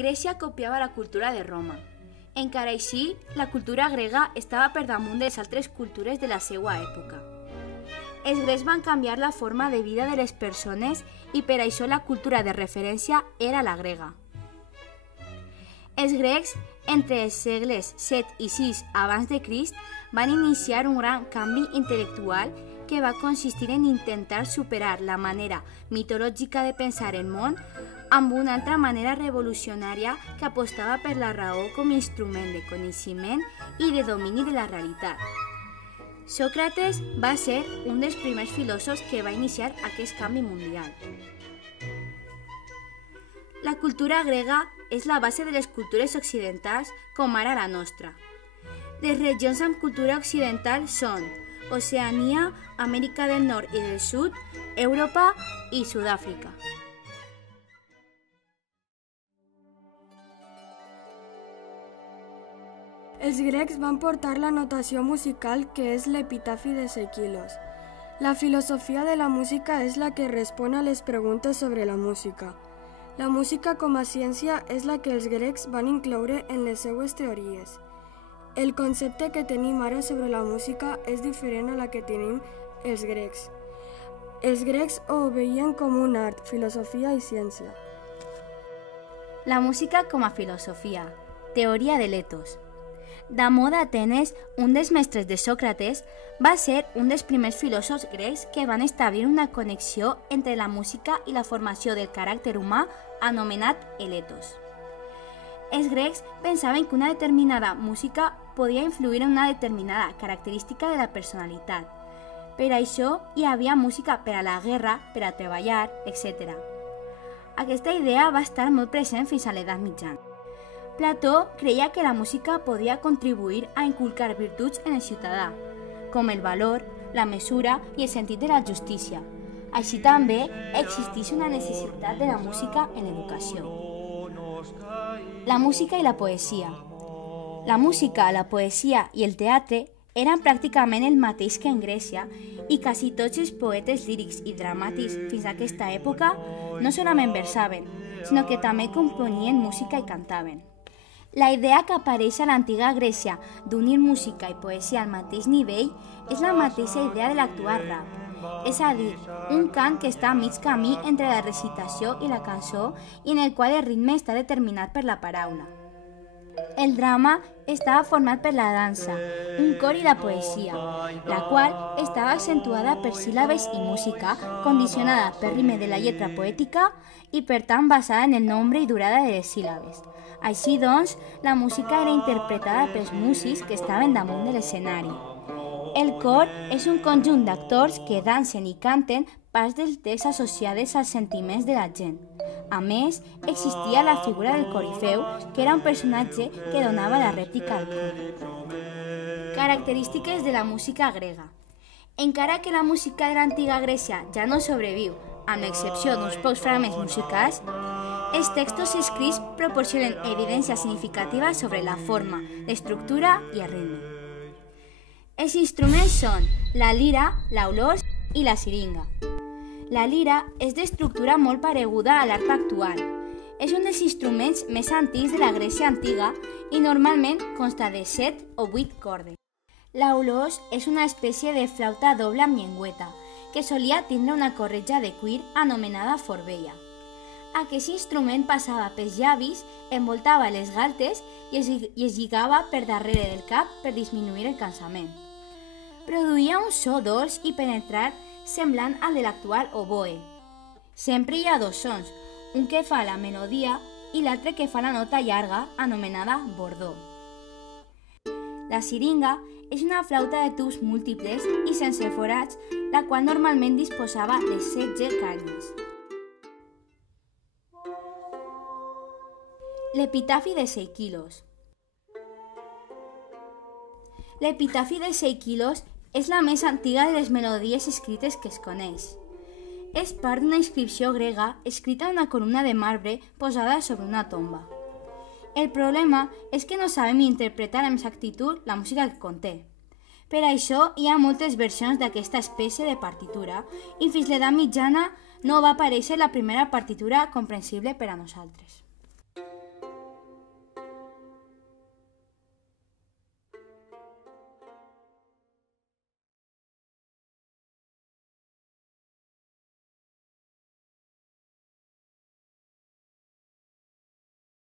Grècia copiava la cultura de Roma. Encara així, la cultura grega estava per damunt de les altres cultures de la seva època. Els grecs van canviar la forma de vida de les persones i per això la cultura de referència era la grega. Els grecs, entre els segles 7 i 6 abans de Crist, van iniciar un gran canvi intel·lectual que va consistir en intentar superar la manera mitològica de pensar el món amb una altra manera revolucionària que apostava per la raó com a instrument de coneixement i de domini de la realitat. Sòcrates va ser un dels primers filòsofs que va iniciar aquest canvi mundial. La cultura grega és la base de les cultures occidentals, com ara la nostra. Les regions amb cultura occidental són Oceania, Amèrica del Nord i del Sud, Europa i Sud-àfrica. Els grecs van portar la notació musical que és l'epitafi de Seikilos. La filosofia de la música és la que respon a les preguntes sobre la música. La música com a ciència és la que els grecs van incloure en les seues teories. El concepte que tenim ara sobre la música és diferent a la que tenim els grecs. Els grecs ho veien com un art, filosofia i ciència. La música com a filosofia. Teoria de l'etos. Damó d'Atenes, un dels mestres de Sòcrates, va ser un dels primers filòsofs grecs que van establir una connexió entre la música i la formació del caràcter humà anomenat el etos. Els grecs pensaven que una determinada música podia influir en una determinada característica de la personalitat. Per això hi havia música per a la guerra, per a treballar, etc. Aquesta idea va estar molt present fins a l'edat mitjana. Plató creia que la música podia contribuir a inculcar virtuts en el ciutadà, com el valor, la mesura i el sentit de la justícia. Així també existeix una necessitat de la música en l'educació. La música i la poesia. La música, la poesia i el teatre eren pràcticament el mateix que en Grècia i quasi tots els poetes lírics i dramàtics fins a aquesta època no solament versaven, sinó que també componien música i cantaven. La idea que apareix a l'antiga Grècia d'unir música i poesia al mateix nivell és la mateixa idea de l'actual rap, és a dir, un cant que està a mig camí entre la recitació i la cançó i en el qual el ritme està determinat per la paraula. El drama estava format per la dansa, un cor i la poesia, la qual estava accentuada per síl·labes i música, condicionada per ritme de la lletra poètica i per tant basada en el nombre i durada de les síl·labes. Així doncs, la música era interpretada pels músics que estaven damunt de l'escenari. El cor és un conjunt d'actors que dansen i canten parts del text associades als sentiments de la gent. A més, existia la figura del corifeu, que era un personatge que donava la rèplica al cor. Característiques de la música grega. Encara que la música de l'antiga Grècia ja no sobreviu, amb l'excepció d'uns pocs fragments musicals, els textos escrits proporcionen evidència significativa sobre la forma, l'estructura i el ritme. Els instruments són la lira, l'aulos i la siringa. La lira és d'estructura molt pareguda a l'arpa actual. És un dels instruments més antics de la Grècia antiga i normalment consta de 7 o 8 cordes. L'aulos és una espècie de flauta doble amb llengüeta, que solia tindre una corretja de cuir anomenada forbella. Aquest instrument passava pels llavis, envoltava les galtes i es lligava per darrere del cap per disminuir el cansament. Produïa un so dolç i penetrat semblant al de l'actual oboe. Sempre hi ha dos sons, un que fa la melodia i l'altre que fa la nota llarga, anomenada bordó. La siringa és una flauta de tubs múltiples i sense forats, la qual normalment disposava de 16 canyes. L'epitafi de Seikilos. L'epitafi de Seikilos és la més antiga de les melodies escrites que es coneix. És part d'una inscripció grega escrita en una columna de marbre posada sobre una tomba. El problema és que no sabem interpretar amb exactitud la música que conté. Per això hi ha moltes versions d'aquesta espècie de partitura i fins l'edat mitjana no va aparèixer la primera partitura comprensible per a nosaltres.